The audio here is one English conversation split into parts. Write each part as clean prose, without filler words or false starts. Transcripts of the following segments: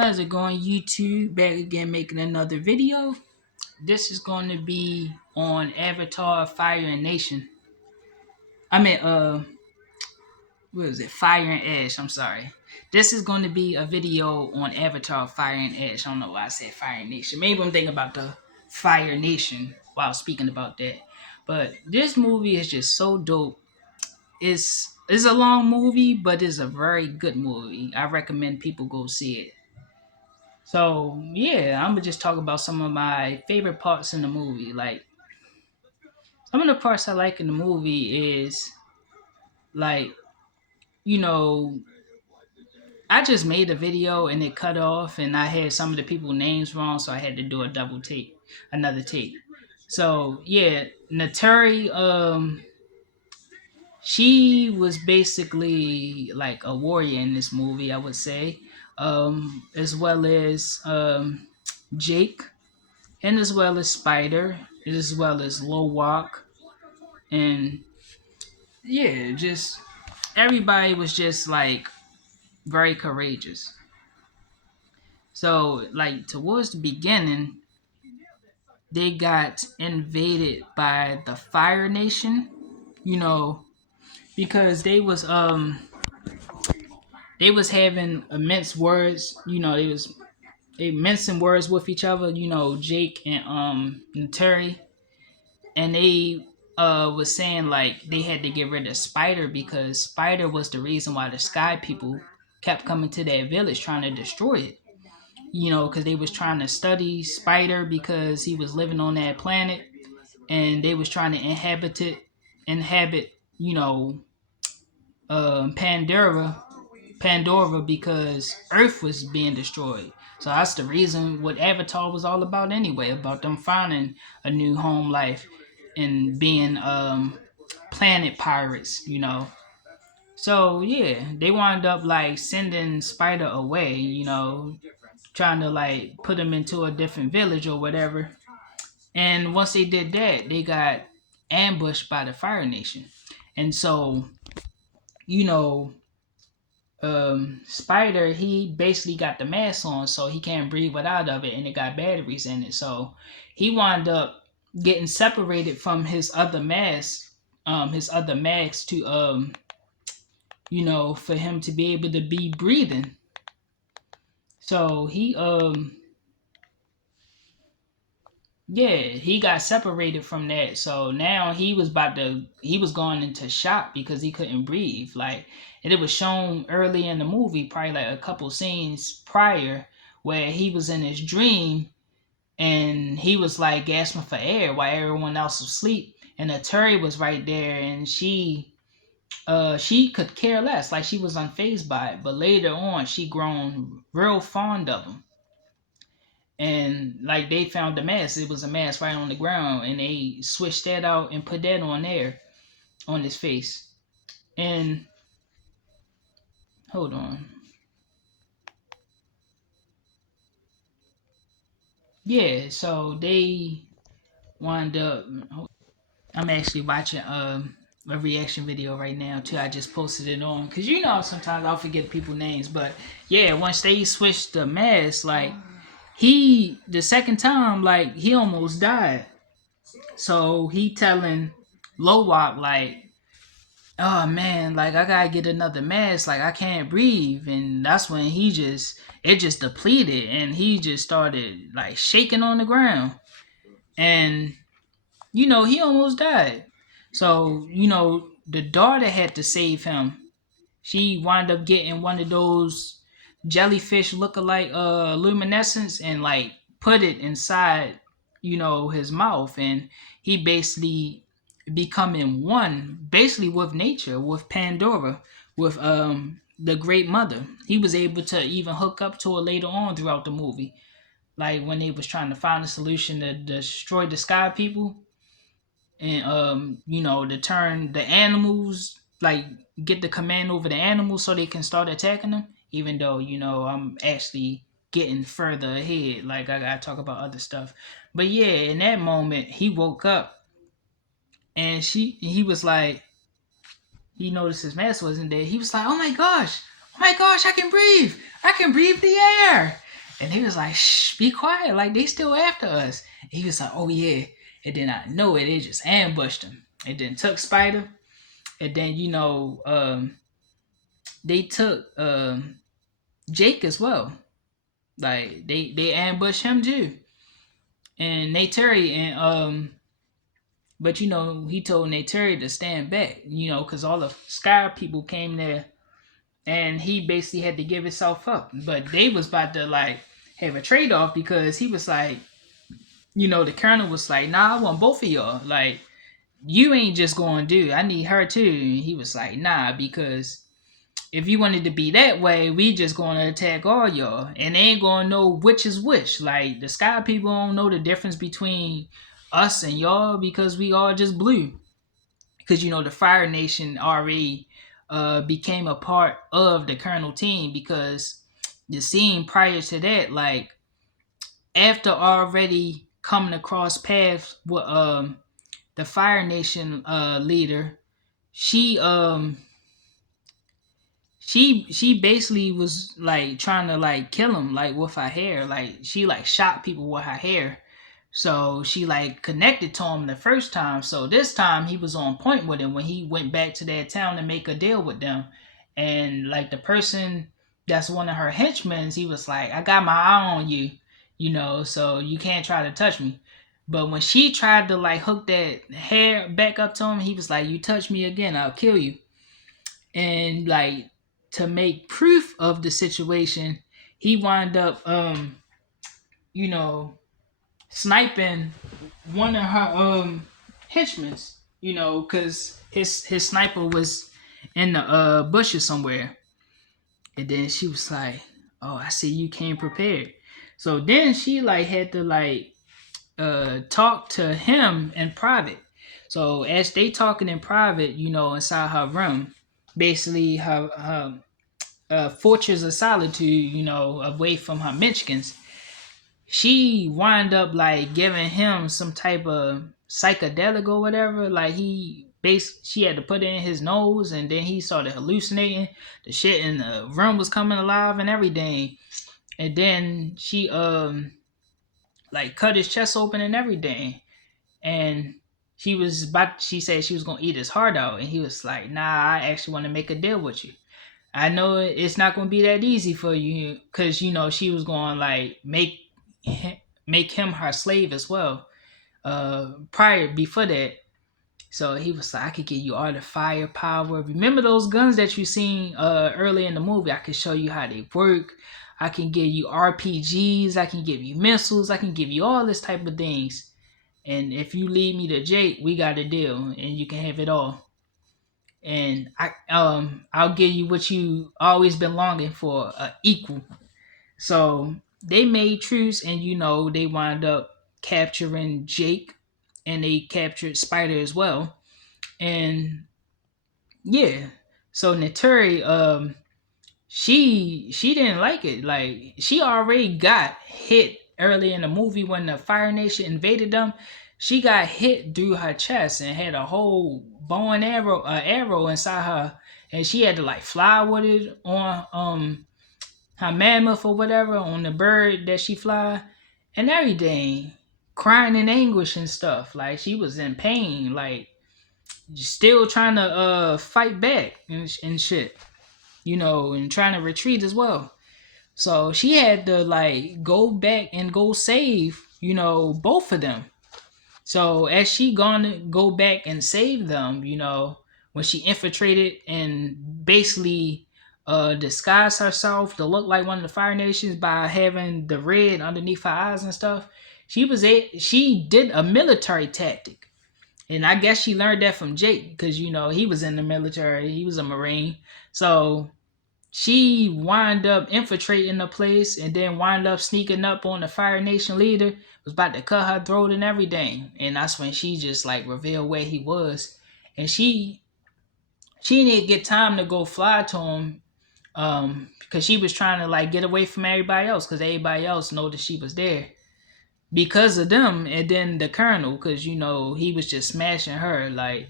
How's it going, YouTube? Back again making another video. This is going to be on Avatar Fire and Nation. I mean, what is it? Fire and Ash. I'm sorry. This is going to be a video on Avatar Fire and Ash. I don't know why I said Fire and Nation. Maybe I'm thinking about the Fire Nation while speaking about that. But this movie is just so dope. It's a long movie, but it's a very good movie. I recommend people go see it. So yeah, I'm gonna just talk about some of my favorite parts in the movie. Like some of the parts I like in the movie is like you know I just made a video and it cut off and I had some of the people names wrong, so I had to do a double take, another take. So yeah, Naturi, she was basically like a warrior in this movie, I would say, as well as Jake and as well as Spider, as well as Lowak, and yeah, just everybody was just like very courageous. So like towards the beginning, they got invaded by the Fire Nation, you know, because they was having immense words, they mincing words with each other, Jake and Terry, and they was saying like they had to get rid of Spider because Spider was the reason why the Sky people kept coming to that village trying to destroy it. Because they was trying to study Spider because he was living on that planet, and they was trying to inhabit, you know, Pandora because Earth was being destroyed. So that's the reason what Avatar was all about anyway, about them finding a new home life and being planet pirates. So yeah, they wound up like sending Spider away, trying to like put him into a different village or whatever. And once they did that, they got ambushed by the Fire Nation. And so, you know, Spider, he basically got the mask on, so he can't breathe without of it, and it got batteries in it. So he wound up getting separated from his other masks to for him to be able to be breathing. So he got separated from that. So now he was going into shock because he couldn't breathe. Like, and it was shown early in the movie, probably like a couple scenes prior, where he was in his dream and he was like gasping for air while everyone else was asleep. And Aturi was right there, and she could care less, like she was unfazed by it. But later on, she grown real fond of him, and like they found the mask. It was a mask right on the ground, and they switched that out and put that on there on his face. And hold on, yeah. So they wound up. I'm actually watching a reaction video right now too. I just posted it on because sometimes I'll forget people names, but yeah, once they switched the mask, like the second time, like he almost died. So he telling Lowak like, oh man, like I gotta get another mask, like I can't breathe. And that's when it just depleted, and he just started like shaking on the ground. And he almost died. So the daughter had to save him. She wound up getting one of those jellyfish look-alike luminescence and like put it inside his mouth, and he basically becoming one basically with nature, with Pandora, with the Great Mother. He was able to even hook up to her later on throughout the movie, like when they was trying to find a solution to destroy the Sky People, and to turn the animals, like get the command over the animals so they can start attacking them. Even though I'm actually getting further ahead, like I gotta talk about other stuff. But yeah, in that moment he woke up, and he was like, he noticed his mask wasn't there. He was like, oh my gosh, I can breathe, the air. And he was like, shh, be quiet. Like, they still after us. And he was like, oh, yeah. And then I know it. They just ambushed him. And then took Spider. And then, they took Jake as well. Like, they ambushed him too. And Neytiri and but he told Neytiri to stand back, because all the Sky people came there, and he basically had to give himself up. But they was about to like have a trade off, because he was like, the Colonel was like, nah, I want both of y'all. Like, you ain't just going to do. I need her too. And he was like, nah, because if you wanted to be that way, we just going to attack all y'all, and they ain't going to know which is which. Like, the Sky people don't know the difference between us and y'all, because we all just blue. Because the Fire Nation already became a part of the Colonel team, because the scene prior to that, like, after already coming across paths with the Fire Nation leader, she she basically was like trying to like kill him, like, with her hair. Like, she like shot people with her hair. So she like connected to him the first time. So this time he was on point with him when he went back to that town to make a deal with them. And like, the person that's one of her henchmen, he was like, I got my eye on you, so you can't try to touch me. But when she tried to like hook that hair back up to him, he was like, you touch me again, I'll kill you. And like, to make proof of the situation, he wound up you know sniping one of her henchmen, because his sniper was in the bushes somewhere. And then she was like, oh, I see you came prepared. So then she like had to like talk to him in private. So as they talking in private, inside her room, basically her fortress of solitude, away from her Michigans, she wind up like giving him some type of psychedelic or whatever. Like, she had to put it in his nose, and then he started hallucinating. The shit in the room was coming alive and everything. And then she like cut his chest open and everything. And she said she was gonna eat his heart out, and he was like, nah, I actually want to make a deal with you. I know it's not going to be that easy for you, because she was going to like make him her slave as well. Before that, so he was like, I could give you all the firepower. Remember those guns that you seen early in the movie? I can show you how they work. I can give you RPGs. I can give you missiles. I can give you all this type of things. And if you lead me to Jake, we got a deal, and you can have it all. And I'll give you what you always been longing for, equal. So they made truce, and they wound up capturing Jake, and they captured Spider as well. And yeah, so Neytiri, she didn't like it. Like, she already got hit early in the movie when the Fire Nation invaded them. She got hit through her chest and had a whole bow and arrow inside her, and she had to like fly with it on her mammoth or whatever, on the bird that she fly, and everything, crying in anguish and stuff. Like, she was in pain, like still trying to fight back and shit, and trying to retreat as well. So she had to like go back and go save, both of them. So as she gonna go back and save them, when she infiltrated and basically disguised herself to look like one of the Fire Nations by having the red underneath her eyes and stuff, she did a military tactic. And I guess she learned that from Jake, because he was in the military, he was a Marine. So she wind up infiltrating the place, and then wind up sneaking up on the Fire Nation leader, was about to cut her throat and everything. And that's when she just like revealed where he was. And she didn't get time to go fly to him, because she was trying to like get away from everybody else, because everybody else know that she was there because of them. And then the Colonel, because he was just smashing her, like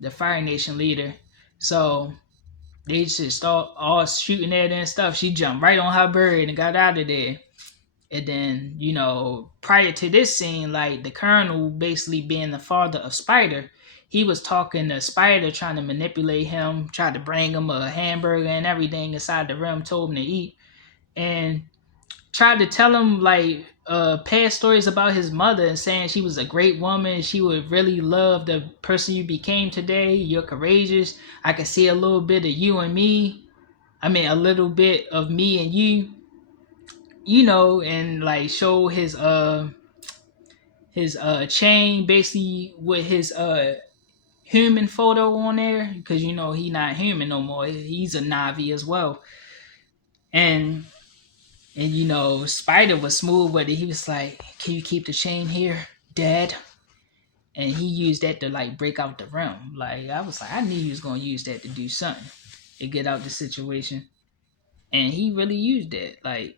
the Fire Nation leader. So they just all shooting at her and stuff. She jumped right on her bird and got out of there. And then, prior to this scene, like the Colonel basically being the father of Spider, he was talking to Spider, trying to manipulate him, tried to bring him a hamburger and everything inside the room, told him to eat, and tried to tell him like past stories about his mother and saying she was a great woman. She would really love the person you became today. You're courageous. I can see a little bit of you and me. I mean, a little bit of me and you, and like show his chain basically with his human photo on there, because he not human no more. He's a Navi as well. And Spider was smooth with it. He was like, "Can you keep the chain here, Dad?" And he used that to like break out the room. Like I was like, I knew he was gonna use that to do something to get out the situation. And he really used it. Like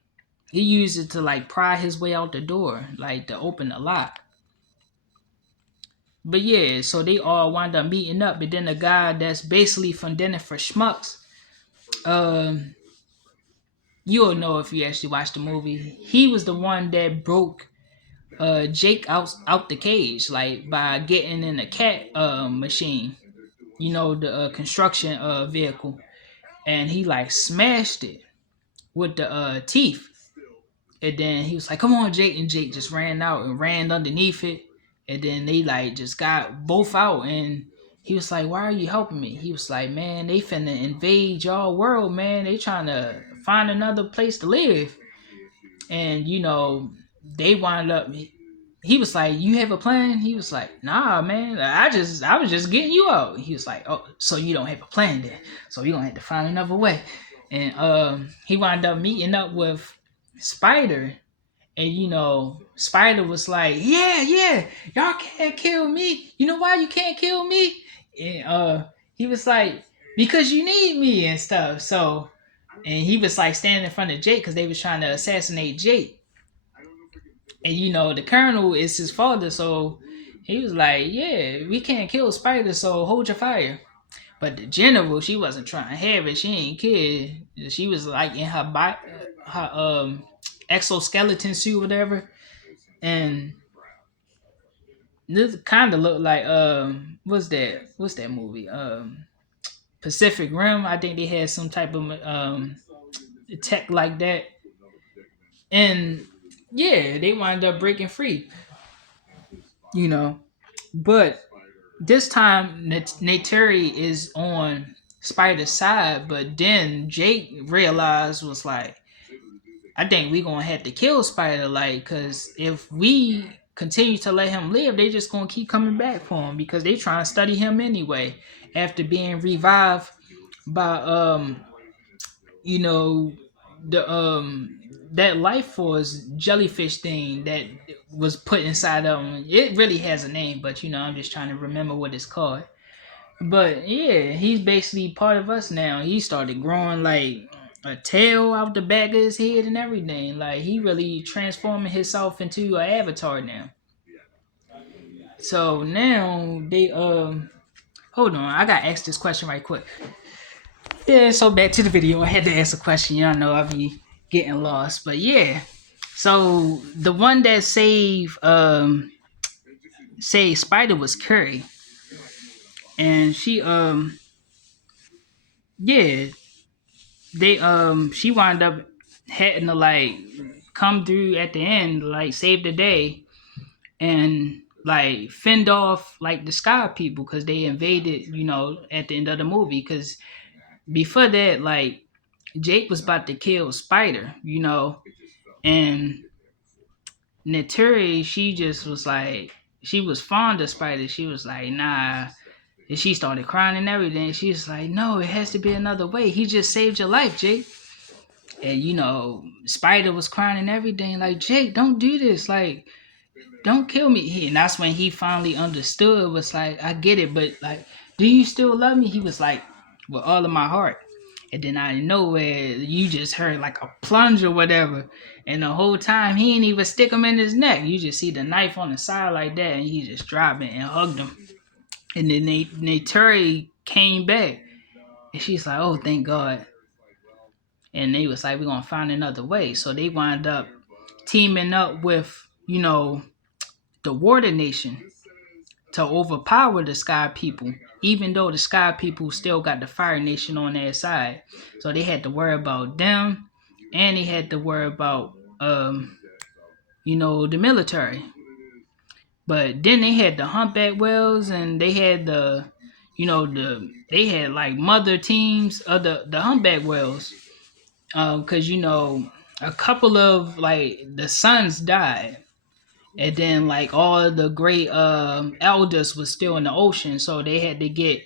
he used it to like pry his way out the door, like to open the lock. But yeah, so they all wind up meeting up. But then the guy that's basically from Dinner for Schmucks, um, you'll know if you actually watch the movie. He was the one that broke Jake out the cage, like by getting in a cat machine, the construction vehicle, and he like smashed it with the teeth. And then he was like, "Come on, Jake," and Jake just ran out and ran underneath it. And then they like just got both out, and he was like, "Why are you helping me?" He was like, "Man, they finna invade y'all world, man. They trying to find another place to live." And they wound up. He was like, "You have a plan?" He was like, "Nah, man. I was just getting you out." He was like, "Oh, so you don't have a plan then? So you gonna have to find another way." And he wound up meeting up with Spider, and Spider was like, "Yeah, yeah, y'all can't kill me. You know why you can't kill me?" And he was like, "Because you need me and stuff." So, and he was like standing in front of Jake because they was trying to assassinate Jake. And the Colonel is his father, so he was like, "Yeah, we can't kill Spider, so hold your fire." But the general, she wasn't trying to have it. She ain't care. She was like in her exoskeleton suit, whatever. And this kind of looked like what's that movie? Pacific Rim. I think they had some type of tech like that. And yeah, they wound up breaking free. You know, but this time Neytiri is on Spider's side, but then Jake realized was like, I think we gonna have to kill Spider, like, cause if we continue to let him live, they just gonna keep coming back for him because they trying to study him anyway. After being revived by you know, the that life force jellyfish thing that was put inside of him. It really has a name, but I'm just trying to remember what it's called. But yeah, he's basically part of us now. He started growing like a tail out the back of his head and everything. Like he really transforming himself into an avatar now. So now they hold on, I gotta ask this question right quick. Yeah, so back to the video. I had to ask a question. Y'all know I be getting lost. But yeah. So the one that saved Spider was Curry. And she yeah, they she wound up having to like come through at the end, like save the day and like fend off like the Sky people because they invaded, at the end of the movie. Because before that, like Jake was about to kill Spider, and Naturi, she just was like, she was fond of Spider. She was like, nah. And she started crying and everything. She was like, no, it has to be another way. He just saved your life, Jake. And Spider was crying and everything. Like, Jake, don't do this. Like, don't kill me. And that's when he finally understood. Was like, I get it, but like, do you still love me? He was like, with all of my heart. And then out of nowhere, you just heard like a plunge or whatever. And the whole time, he ain't even stick him in his neck. You just see the knife on the side like that, and he just dropped it and hugged him. And then Naturi came back, and she's like, "Oh, thank God." And they was like, "We're gonna find another way." So they wind up teaming up with, the Water Nation to overpower the Sky People, even though the Sky People still got the Fire Nation on their side. So they had to worry about them, and they had to worry about, the military. But then they had the humpback whales, and they had they had like mother teams of the humpback whales, because a couple of like the sons died, and then like all the great elders was still in the ocean, so they had to get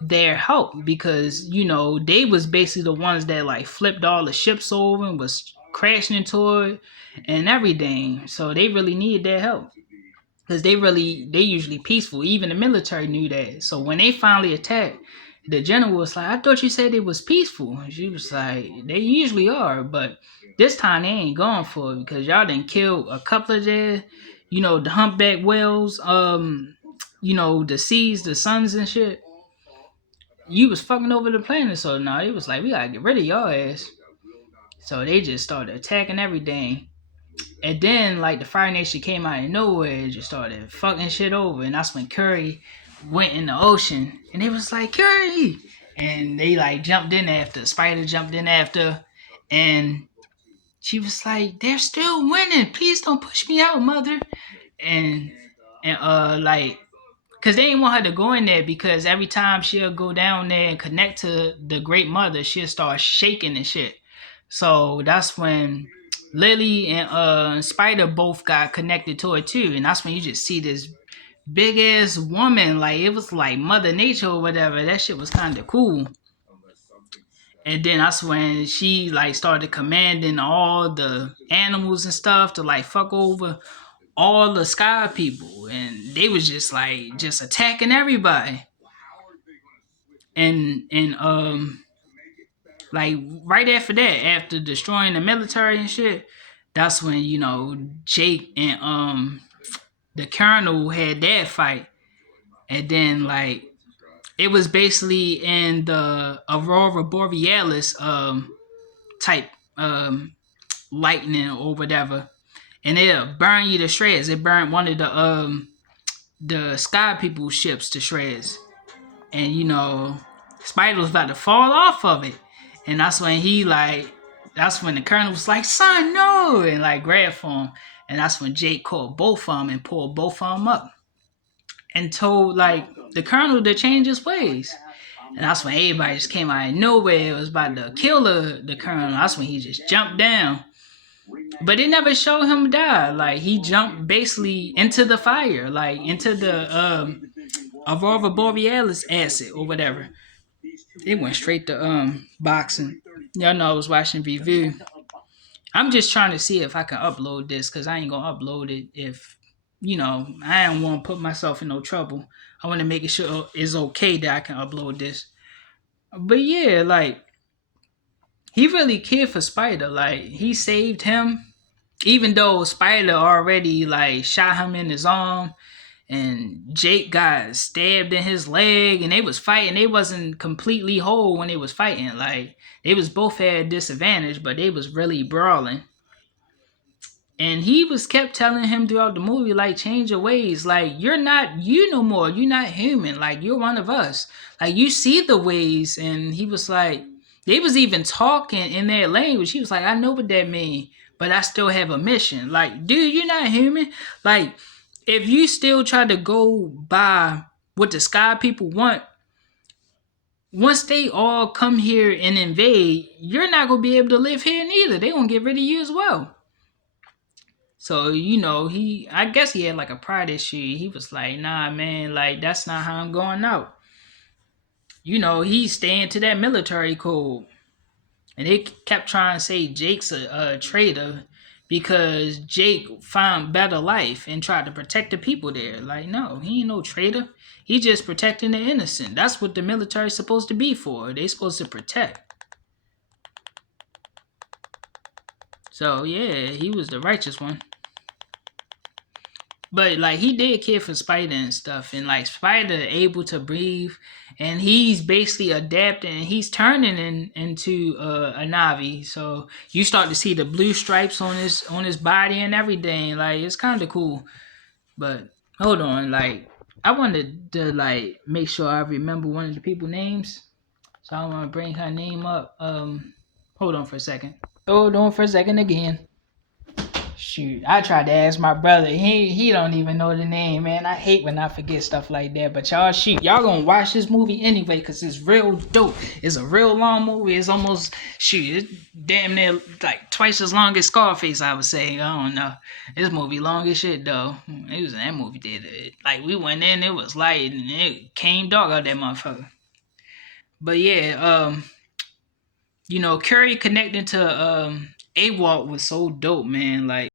their help because they was basically the ones that like flipped all the ships over and was crashing into it and everything. So they really needed their help because they usually peaceful. Even the military knew that. So when they finally attacked, the general was like, "I thought you said it was peaceful." And she was like, "They usually are, but this time they ain't going for it because y'all done killed a couple of their, the humpback whales, the seas, the suns and shit. You was fucking over the planet." So now it was like, we gotta get rid of your ass. So they just started attacking everything. And then like the Fire Nation came out of nowhere and just started fucking shit over. And that's when Curry went in the ocean. And they was like, "Curry!" And they like jumped in after. Spider jumped in after. And she was like, "They're still winning. Please don't push me out, mother." And like, because they didn't want her to go in there because every time she'll go down there and connect to the Great Mother, she'll start shaking and shit. So that's when Lily and Spider both got connected to it too. And that's when you just see this big ass woman. Like, it was like Mother Nature or whatever. That shit was kind of cool. And then that's when she like started commanding all the animals and stuff to like fuck over all the Sky People, and they was just like just attacking everybody. And like right after that, after destroying the military and shit, that's when Jake and the Colonel had that fight. And then like it was basically in the Aurora Borealis type lightning or whatever, and it'll burn you to shreds. It burned one of the Sky People ships to shreds, and Spider was about to fall off of it, and that's when that's when the Colonel was like, "Son, no!" and like grabbed for him, and that's when Jake caught both of them and pulled both of them up, and told like the Colonel to change his ways. And that's when everybody just came out of nowhere. It was about to kill the Colonel. That's when he just jumped down. But it never showed him die. Like, he jumped basically into the fire, like into the Aurora Borealis acid or whatever. It went straight to boxing. Y'all know I was watching review. I'm just trying to see if I can upload this because I ain't gonna upload it if I don't want to put myself in no trouble. I want to make it sure it's okay that I can upload this. But yeah, like he really cared for Spider. Like he saved him, even though Spider already like shot him in his arm, and Jake got stabbed in his leg, and they was fighting. They wasn't completely whole when they was fighting. Like they was both at a disadvantage, but they was really brawling. And he was kept telling him throughout the movie, like, change your ways. Like, you're not you no more. You're not human. Like, you're one of us. Like, you see the ways. And he was like, they was even talking in their language. He was like, "I know what that means, but I still have a mission." Like, dude, you're not human. Like, if you still try to go by what the Sky People want, once they all come here and invade, you're not going to be able to live here neither. They're going to get rid of you as well. So, I guess he had like a pride issue. He was like, "Nah, man, like, that's not how I'm going out." He's staying to that military code. And they kept trying to say Jake's a traitor because Jake found better life and tried to protect the people there. Like, no, he ain't no traitor. He just protecting the innocent. That's what the military's supposed to be for. They supposed to protect. So, yeah, he was the righteous one. But like he did care for Spider and stuff, and like Spider able to breathe, and he's basically adapting. He's turning into a Navi, so you start to see the blue stripes on his body and everything. Like it's kind of cool. But hold on, like I wanted to like make sure I remember one of the people names, so I want to bring her name up. Hold on for a second. Hold on for a second again. Shoot, I tried to ask my brother. He don't even know the name, man. I hate when I forget stuff like that. But y'all, shoot, y'all gonna watch this movie anyway, cause it's real dope. It's a real long movie. It's almost it's damn near like twice as long as Scarface. I would say. I don't know. This movie long as shit though. It was that movie did it. Like we went in, it was light and it came dark out that motherfucker. But yeah, Curry connecting to AWOL was so dope, man. Like